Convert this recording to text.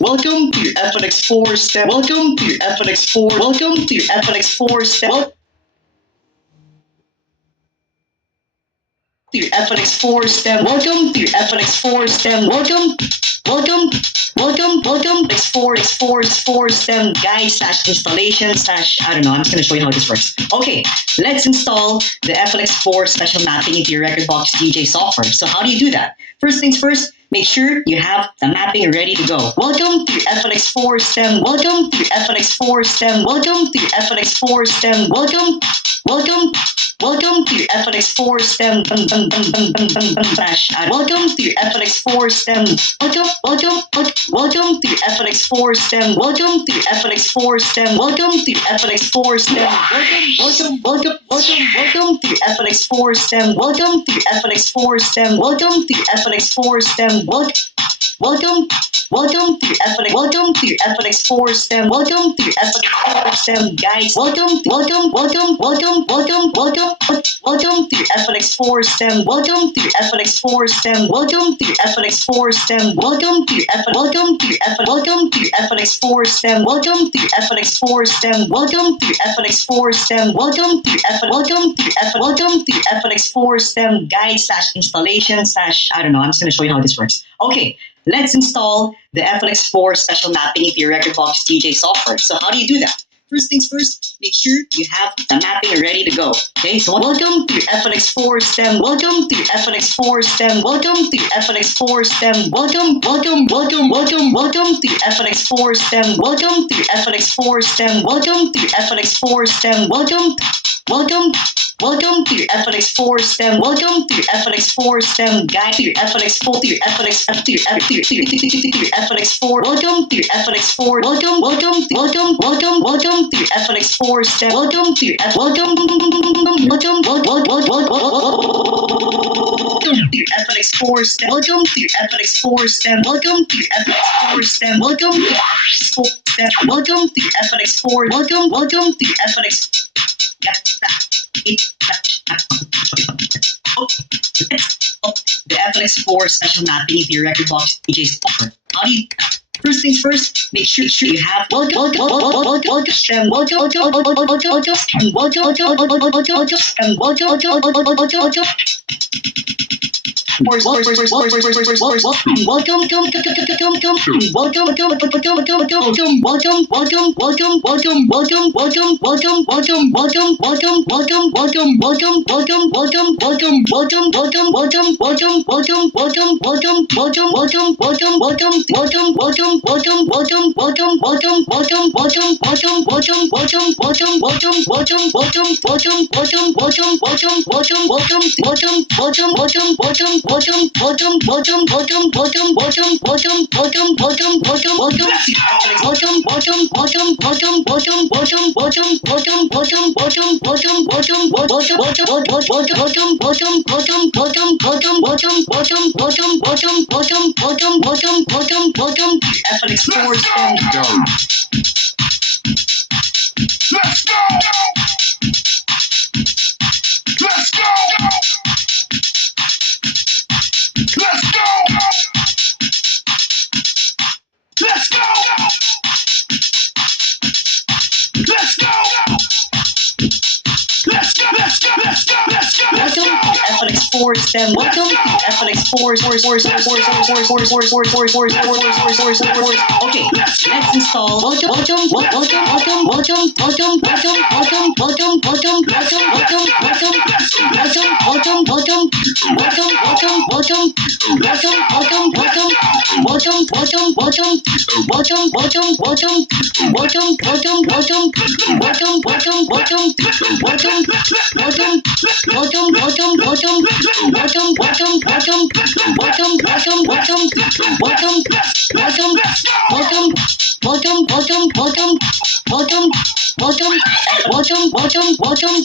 Welcome to your FNX4 step. Welcome to your FNX4. Welcome to your FNX4 step. To your FNX4 STEM. Welcome to your FNX4 STEM. Welcome. X4 STEM guide slash installation slash, I don't know, I'm just going to show you how this works. Okay, let's install the FNX4 special mapping into your Rekordbox DJ software. So how do you do that? First things first, make sure you have the mapping ready to go. Welcome to your FNX4 STEM. Welcome to your FNX4 STEM. Welcome to your FNX4 STEM. Welcome to your FNX4 STEM. Welcome to your FNX4 STEM. Welcome to your FNX4 STEM. Welcome to your FNX4 STEM. Welcome to your FNX4 STEM. Welcome to your FNX4 STEM. Welcome to your FNX4 STEM. Welcome to your FNX4 STEM. Welcome to your FNX4 STEM. Welcome to your FNX4 STEM guys. Welcome to your FNX4 STEM. Welcome to your FNX4 STEM. Welcome to your FNX4 STEM. Welcome to your FNX4 STEM. Welcome to your FNX4 STEM. Welcome to your FNX4 STEM. Welcome to your FNX4 STEM guide slash installation slash, I don't know, I'm just going to show you how this works. Okay, let's install the FNX4 special mapping into your Rekordbox DJ software. So how do you do that? First things first, make sure you have the mapping ready to go. Okay, so welcome to your FNX4 STEM. Welcome to your FNX4 STEM. Welcome to your FNX4 STEM. Welcome to your FNX4 STEM. Welcome to your FNX4 STEM. Welcome to your FNX4 STEM. Welcome to your FNX4 STEM. Welcome to your FNX4 STEM guide to your FNX4 to your FNX4. Welcome to your FNX4. Welcome to your FNX4 STEM. Welcome to your FNX4 STEM. Welcome to your FNX4 STEM. Welcome to your FNX4 STEM. Welcome to your FNX4 STEM. Welcome to your FNX4. Welcome to your FNX. The FNX4 special mapping into your Rekordbox DJ software. How do you? First things first, make sure you have FNX4 STEM. Let's go! Let's go! Let's go! Let's go! Let's go! Welcome to FNX4 STEM. Welcome to FNX4. Okay, let's install. Welcome to welcome